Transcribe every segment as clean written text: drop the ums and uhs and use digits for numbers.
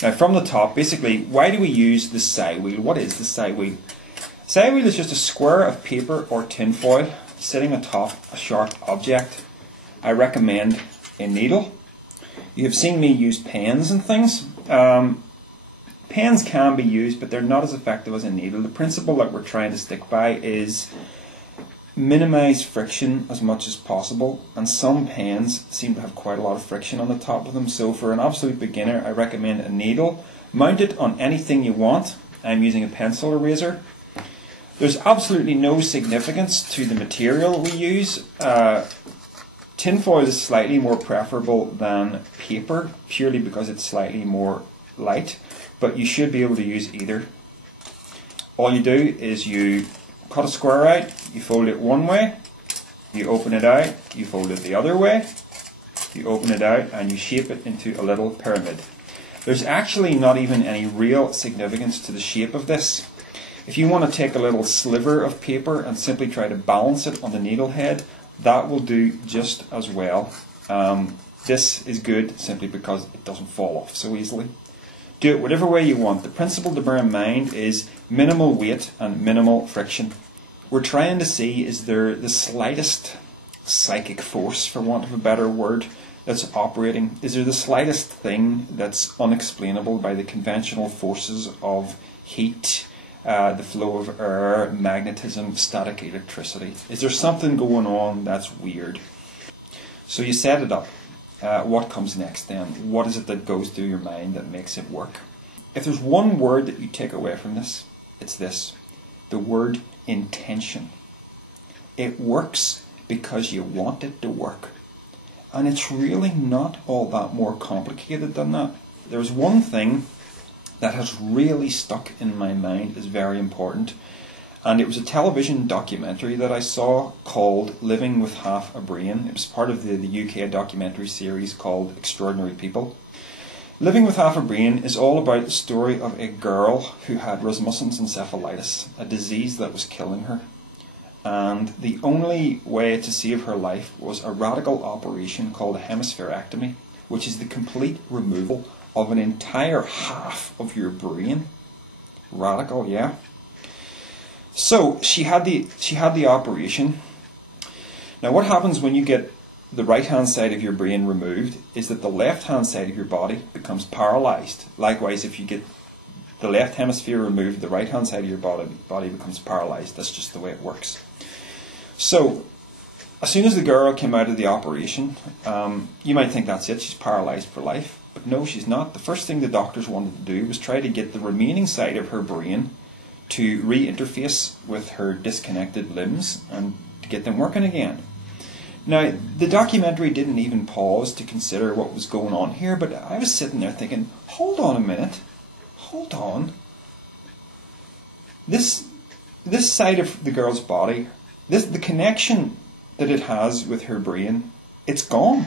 Now from the top, basically, why do we use the side wheel? What is the side wheel? Side wheel is just a square of paper or tin foil sitting atop a sharp object. I recommend a needle. You have seen me use pens and things. Pens can be used, but they're not as effective as a needle. The principle that we're trying to stick by is minimize friction as much as possible, and some pens seem to have quite a lot of friction on the top of them. So for an absolute beginner, I recommend a needle. Mount it on anything you want. I'm using a pencil eraser. There's absolutely no significance to the material we use. Tinfoil is slightly more preferable than paper, purely because it's slightly more light, but you should be able to use either. All you do is you cut a square out, you fold it one way, you open it out, you fold it the other way, you open it out, and you shape it into a little pyramid. There's actually not even any real significance to the shape of this. If you want to take a little sliver of paper and simply try to balance it on the needle head, that will do just as well. This is good simply because it doesn't fall off so easily. Do it whatever way you want. The principle to bear in mind is minimal weight and minimal friction. We're trying to see, is there the slightest psychic force, for want of a better word, that's operating? Is there the slightest thing that's unexplainable by the conventional forces of heat, the flow of air, magnetism, static electricity? Is there something going on that's weird? So you set it up. What comes next then? What is it that goes through your mind that makes it work? If there's one word that you take away from this, it's this: the word intention. It works because you want it to work. And it's really not all that more complicated than that. There's one thing that has really stuck in my mind as very important, and it was a television documentary that I saw called Living with Half a Brain. It was part of the UK documentary series called Extraordinary People. Living with Half a Brain is all about the story of a girl who had Rasmussen's encephalitis, a disease that was killing her. And the only way to save her life was a radical operation called a hemispherectomy, which is the complete removal of an entire half of your brain. Radical, yeah. So she had the operation. Now what happens when you get the right hand side of your brain removed is that the left hand side of your body becomes paralyzed. Likewise, if you get the left hemisphere removed, the right hand side of your body becomes paralyzed. That's just the way it works. So as soon as the girl came out of the operation, you might think that's it, she's paralyzed for life. But no, she's not. The first thing the doctors wanted to do was try to get the remaining side of her brain to re-interface with her disconnected limbs and to get them working again. Now, the documentary didn't even pause to consider what was going on here, but I was sitting there thinking, hold on a minute, hold on. This side of the girl's body, the connection that it has with her brain, it's gone.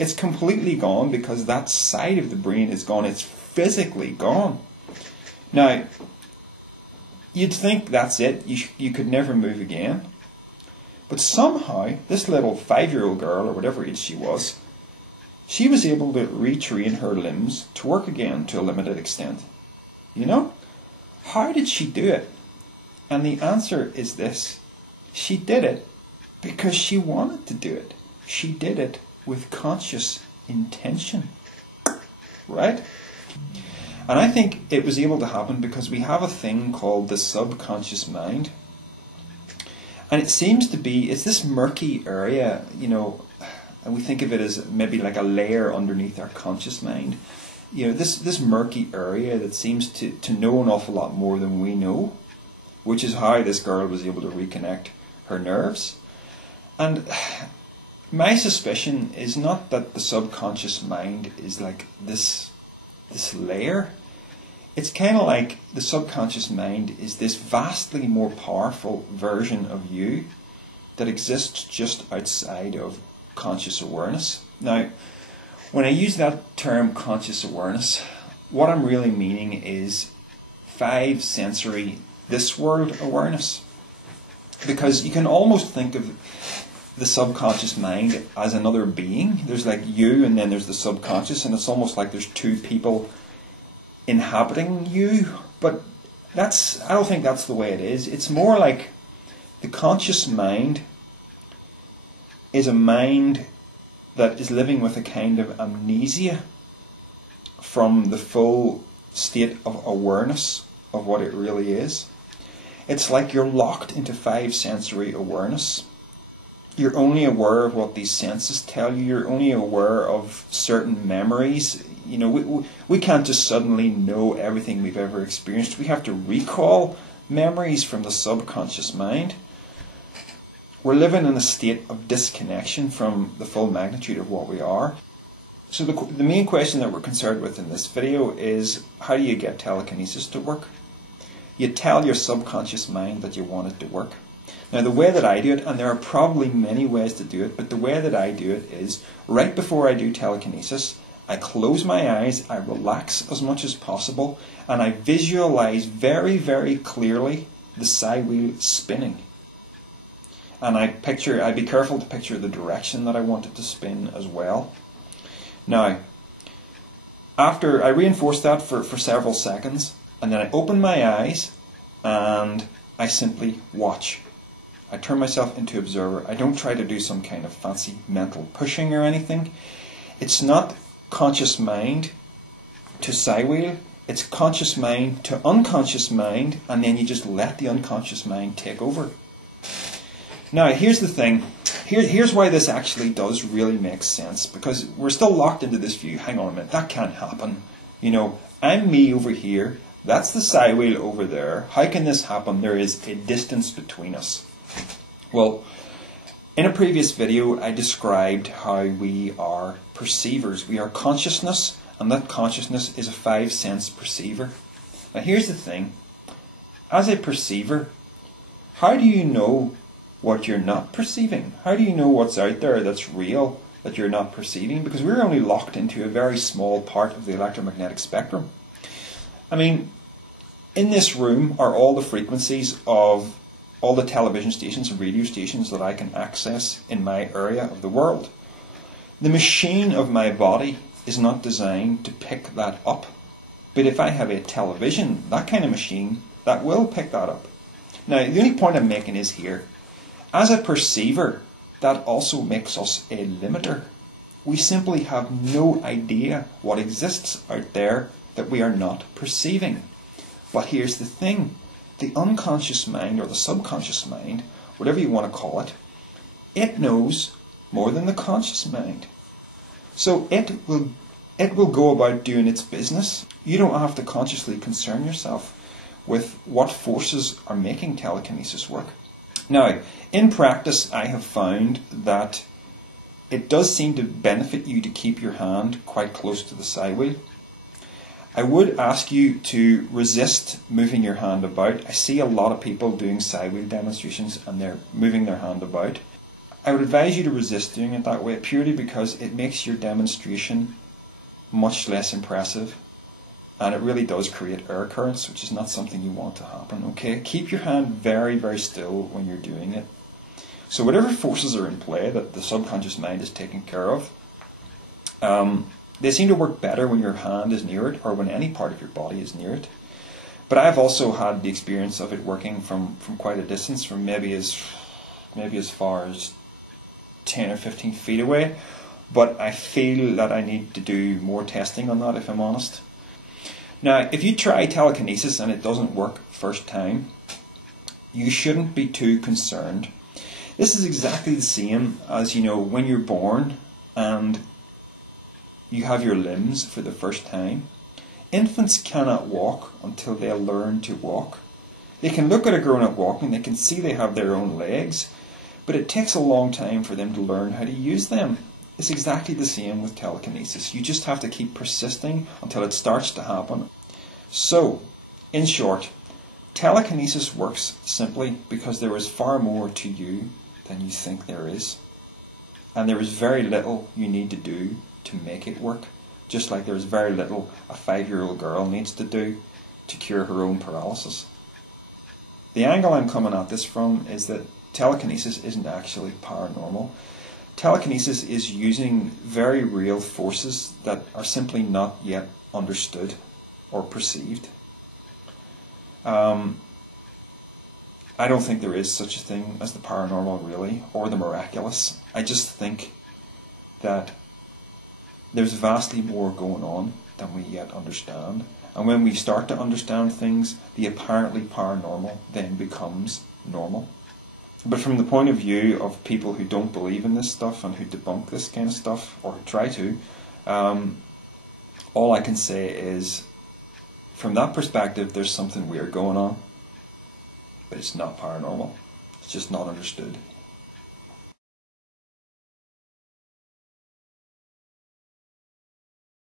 It's completely gone because that side of the brain is gone. It's physically gone. Now, you'd think that's it. You could never move again. But somehow, this little 5-year-old girl, or whatever age she was able to retrain her limbs to work again to a limited extent. You know? How did she do it? And the answer is this: she did it because she wanted to do it. She did it with conscious intention. Right? And I think it was able to happen because we have a thing called the subconscious mind. And it seems to be, it's this murky area, you know, and we think of it as maybe like a layer underneath our conscious mind. You know, this murky area that seems to know an awful lot more than we know, which is how this girl was able to reconnect her nerves. And my suspicion is not that the subconscious mind is like this layer. It's kind of like the subconscious mind is this vastly more powerful version of you that exists just outside of conscious awareness. Now, when I use that term conscious awareness, what I'm really meaning is 5 sensory this world awareness. Because you can almost think of the subconscious mind as another being. There's like you and then there's the subconscious, and it's almost like there's 2 people inhabiting you, but I don't think that's the way it is. It's more like the conscious mind is a mind that is living with a kind of amnesia from the full state of awareness of what it really is. It's like you're locked into 5 sensory awareness. You're only aware of what these senses tell you. You're only aware of certain memories. You know, we can't just suddenly know everything we've ever experienced. We have to recall memories from the subconscious mind. We're living in a state of disconnection from the full magnitude of what we are. So the main question that we're concerned with in this video is, how do you get telekinesis to work? You tell your subconscious mind that you want it to work. Now the way that I do it, and there are probably many ways to do it, but the way that I do it is, right before I do telekinesis, I close my eyes, I relax as much as possible, and I visualize very, very clearly the psi wheel spinning. And I'd be careful to picture the direction that I want it to spin as well. Now, after I reinforce that for several seconds, and then I open my eyes and I simply watch. I turn myself into observer. I don't try to do some kind of fancy mental pushing or anything. It's not conscious mind to psi wheel. It's conscious mind to unconscious mind, and then you just let the unconscious mind take over. Now, here's the thing. Here's why this actually does really make sense, because we're still locked into this view. Hang on a minute, that can't happen. You know, I'm me over here. That's the psi wheel over there. How can this happen? There is a distance between us. Well, in a previous video, I described how we are perceivers. We are consciousness, and that consciousness is a 5-sense perceiver. Now, here's the thing. As a perceiver, how do you know what you're not perceiving? How do you know what's out there that's real that you're not perceiving? Because we're only locked into a very small part of the electromagnetic spectrum. I mean, in this room are all the frequencies of all the television stations and radio stations that I can access in my area of the world. The machine of my body is not designed to pick that up. But if I have a television, that kind of machine, that will pick that up. Now, the only point I'm making is here, as a perceiver, that also makes us a limiter. We simply have no idea what exists out there that we are not perceiving. But here's the thing. The unconscious mind, or the subconscious mind, whatever you want to call it, it knows more than the conscious mind. So it will go about doing its business. You don't have to consciously concern yourself with what forces are making telekinesis work. Now, in practice, I have found that it does seem to benefit you to keep your hand quite close to the psi wheel. I would ask you to resist moving your hand about. I see a lot of people doing psi wheel demonstrations and they're moving their hand about. I would advise you to resist doing it that way, purely because it makes your demonstration much less impressive, and it really does create air currents, which is not something you want to happen. Okay, keep your hand very, very still when you're doing it. So whatever forces are in play that the subconscious mind is taking care of, they seem to work better when your hand is near it, or when any part of your body is near it. But I've also had the experience of it working from quite a distance, from maybe as far as 10 or 15 feet away. But I feel that I need to do more testing on that, if I'm honest. Now, if you try telekinesis and it doesn't work first time, you shouldn't be too concerned. This is exactly the same as, you know, when you're born and you have your limbs for the first time. Infants cannot walk until they learn to walk. They can look at a grown-up walking, they can see they have their own legs, but it takes a long time for them to learn how to use them. It's exactly the same with telekinesis. You just have to keep persisting until it starts to happen. So, in short, telekinesis works simply because there is far more to you than you think there is. And there is very little you need to do to make it work, just like there is very little a 5-year-old girl needs to do to cure her own paralysis. The angle I'm coming at this from is that telekinesis isn't actually paranormal. Telekinesis is using very real forces that are simply not yet understood. or perceived. I don't think there is such a thing as the paranormal, really, or the miraculous. I just think that there's vastly more going on than we yet understand. And when we start to understand things, the apparently paranormal then becomes normal. But from the point of view of people who don't believe in this stuff and who debunk this kind of stuff, or who try to, all I can say is, from that perspective, there's something weird going on. But it's not paranormal. It's just not understood.